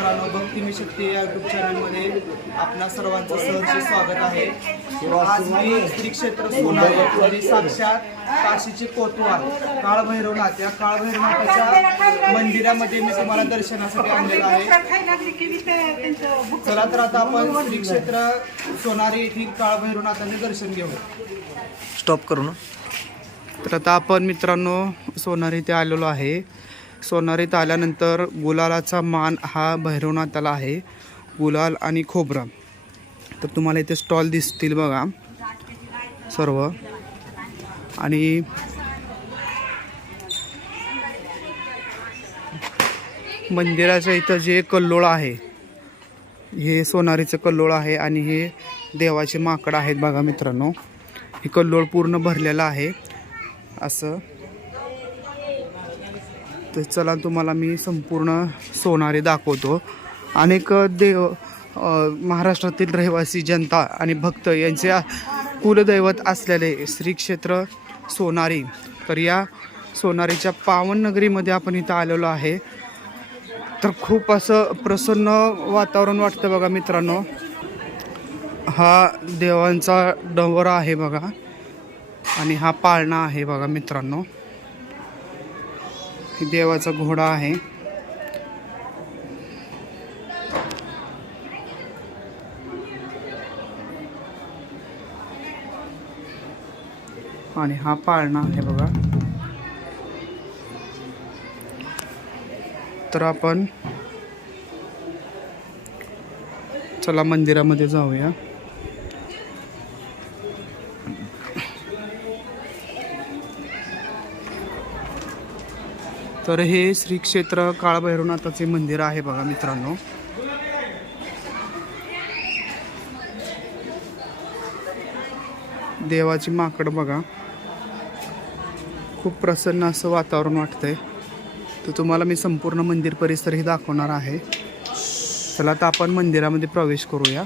मित्रांनो भक्ती मी शक्ती या युट्यूब चॅनलमध्ये आपणा सर्वांचं सहर्ष स्वागत आहे. आज मी श्री क्षेत्र सोनारी आणि साक्षात काशीचे कोतवाल काळभैरवनाथ या काळभैरवनाथाच्या मंदिरामध्ये मी तुम्हाला दर्शनासाठी आणलेलं आहे. चला तर आता आपण श्री क्षेत्र सोनारी येथील काळभैरवनाथाचे दर्शन घेऊ. स्टॉप करू ना. तर आता आपण मित्रांनो सोनार इथे आलेलो आहे. सोनार इथं आल्यानंतर गुलालाचा मान हा भैरवनाथाला आहे. गुलाल आणि खोबरा. तर तुम्हाला इथे स्टॉल दिसतील बघा. सर्व. आणि मंदिराच्या इथं जे कल्लोळ आहे हे सोनारीचं कल्लोळ आहे आणि हे देवाचे माकड आहेत बघा मित्रांनो. हे कल्लोळ पूर्ण भरलेलं आहे. असं. तर चला तुम्हाला मी संपूर्ण सोनारी दाखवतो. अनेक देव महाराष्ट्रातील रहिवासी जनता आणि भक्त यांचे कुलदैवत असलेले श्री क्षेत्र सोनारी. तर या सोनारीच्या पावन नगरीमध्ये आपण इथं आलेलो आहे. तर खूप असं प्रसन्न वातावरण वाटतं बघा मित्रांनो. हा देवांचा डवरा आहे बघा. आणि हा पाळणा आहे बघा मित्रांनो. देवाचा घोडा आहे. आणि हा पाळणा आहे बघा. तर आपण चला मंदिरामध्ये जाऊया. तर हे श्री क्षेत्र काळभैरवनाथाचे मंदिर आहे बघा मित्रांनो. देवाची माकड बघा. खूप प्रसन्न असं वातावरण वाटतंय. तर तुम्हाला मी संपूर्ण मंदिर परिसर हे दाखवणार आहे. चला आता आपण मंदिरामध्ये प्रवेश करूया.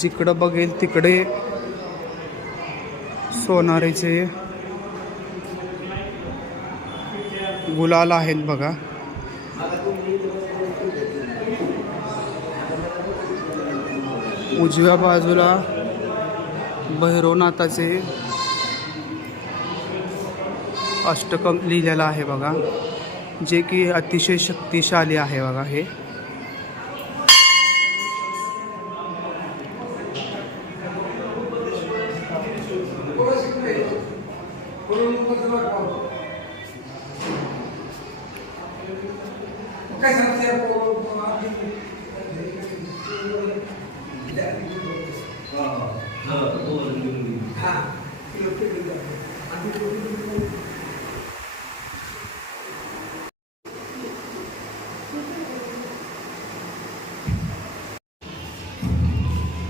जिकडं बघेल तिकडे सोनारीचे गुलाल आहेत बघा. उजव्या बाजूला भैरवनाथाचे अष्टकम लिहिलेलं आहे बघा. जे की अतिशय शक्तिशाली आहे बघा हे.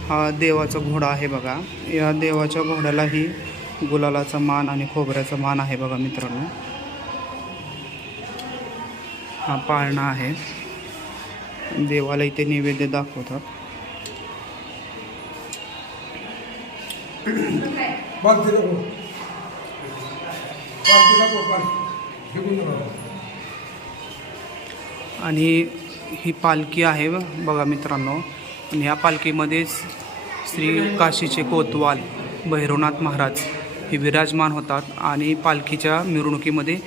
हा देवाचा घोडा आहे बघा. या देवाच्या घोड्यालाही गुलालाचा मान आणि खोबऱ्याचा मान आहे बघा मित्रांनो. हा पाळणा आहे. देवाला इथे नैवेद्य दाखवतात. पाच दिला कोण पाच दिला कोण पाच घेऊन आणि ही पालखी आहे बघा मित्रांनो. आणि या पालखीमध्येच श्री काशीचे कोतवाल भैरवनाथ महाराज हे विराजमान होतात आणि पालखीच्या मिरवणुकीमध्ये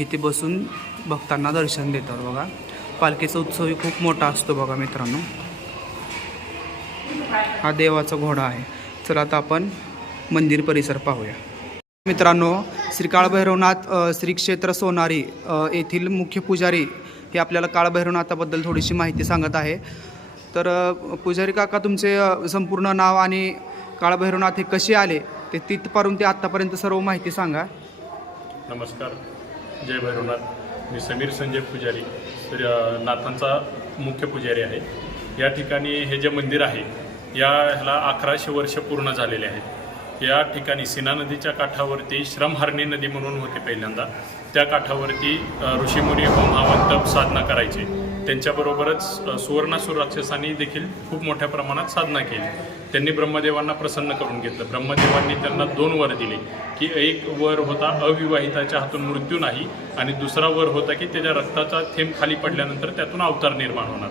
इथे बसून भक्तांना दर्शन देतात बघा. पालखीचा उत्सवही खूप मोठा असतो बघा मित्रांनो. हा देवाचा घोडा आहे. चला आता आपण मंदिर परिसर पाहूया. मित्रांनो श्री काळभैरवनाथ श्री क्षेत्र सोनारी येथील मुख्य पुजारी हे आपल्याला काळभैरवनाथाबद्दल थोडीशी माहिती सांगत आहे. तर पुजारी काका तुमचे संपूर्ण नाव आणि काळभैरवनाथ हे कसे आले ते तिथपासून ते आत्तापर्यंत सर्व माहिती सांगा. नमस्कार. जय भैरवनाथ. मी समीर संजय पुजारी नाथांचा मुख्य पुजारी आहे. या ठिकाणी हे जे मंदिर आहे या ह्याला अकराशे वर्ष पूर्ण झालेले आहेत. या ठिकाणी सीना नदीच्या काठावरती श्रमहरणी नदी म्हणून होते पहिल्यांदा. त्या काठावरती ऋषीमुनी होम हवन तप साधना करायचे. त्यांच्याबरोबरच सुवर्णासूर राक्षसांनी देखील खूप मोठ्या प्रमाणात साधना केली. त्यांनी ब्रह्मदेवांना प्रसन्न करून घेतलं. ब्रह्मदेवांनी त्यांना दोन वर दिले की एक वर होता अविवाहिताच्या हातून मृत्यू नाही आणि दुसरा वर होता की त्याच्या रक्ताचा थेंब खाली पडल्यानंतर त्यातून अवतार निर्माण होणार.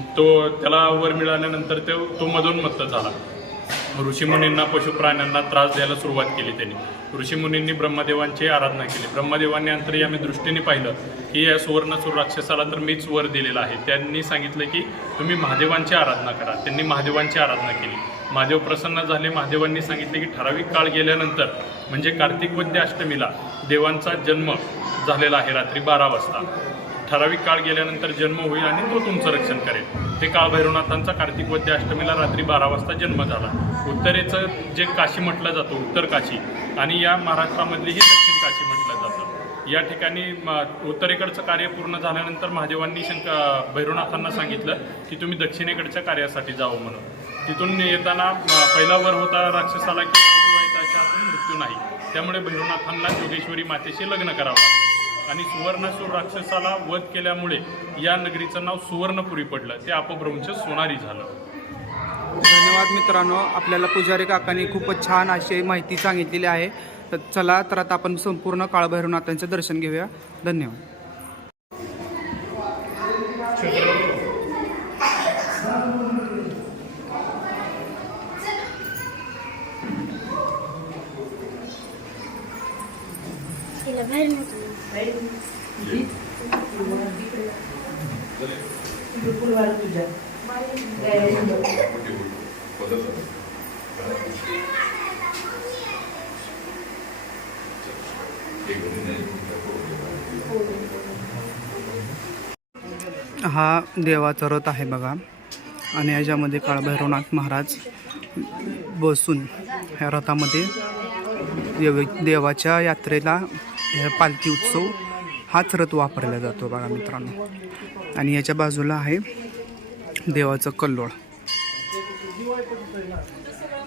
तो त्याला वर मिळाल्यानंतर तो तो मधोन्मत्त झाला. ऋषीमुनींना पशुप्राण्यांना त्रास द्यायला सुरुवात केली त्यांनी. ऋषीमुनींनी ब्रह्मदेवांची आराधना केली. ब्रह्मदेवांनी अंतर्यामी दृष्टीने पाहिलं की या सुवर्णसूर राक्षसाला तर मीच वर दिलेला आहे. त्यांनी सांगितलं की तुम्ही महादेवांची आराधना करा. त्यांनी महादेवांची आराधना केली. महादेव प्रसन्न झाले. महादेवांनी सांगितले की ठराविक काळ गेल्यानंतर म्हणजे कार्तिक वद्य अष्टमीला देवांचा जन्म झालेला आहे रात्री बारा वाजता. ठराविक काळ गेल्यानंतर जन्म होईल आणि तो तुमचं रक्षण करेल. ते काळ भैरवनाथांचा कार्तिक वद्य अष्टमीला रात्री बारा वाजता जन्म झाला. उत्तरेचं जे काशी म्हटलं जातं उत्तर काशी आणि या महाराष्ट्रामधलीही दक्षिण काशी म्हटलं जातं. या ठिकाणी म- उत्तरेकडचं कार्य पूर्ण झाल्यानंतर महादेवांनी शंक भैरवनाथांना सांगितलं की तुम्ही दक्षिणेकडच्या कार्यासाठी जावं म्हणून. तिथून येताना पहिला वर होता राक्षसाला की मृत्यू नाही. त्यामुळे भैरवनाथांना जोगेश्वरी मातेशी लग्न करावं लागलं. आणि सुवर्णासूर राक्षसाला वध केल्यामुळे या नगरीचं नाव सुवर्णपुरी पडलं. ते अपभ्रंश सोनारी झालं. धन्यवाद मित्रांनो. आपल्याला पुजारी काकांनी खूपच छान अशी माहिती सांगितलेली आहे. तर चला तर आता आपण संपूर्ण काळभैरवनाथांचं दर्शन घेऊया. धन्यवाद. हा देवाचा रथ आहे बघा. आणि याच्यामध्ये काळभैरवनाथ महाराज बसून ह्या रथामध्ये देव देवाच्या यात्रेला पालखी उत्सव हाच रथ वापरला जातो बघा मित्रांनो. आणि याच्या बाजूला आहे देवाचं कल्लोळ.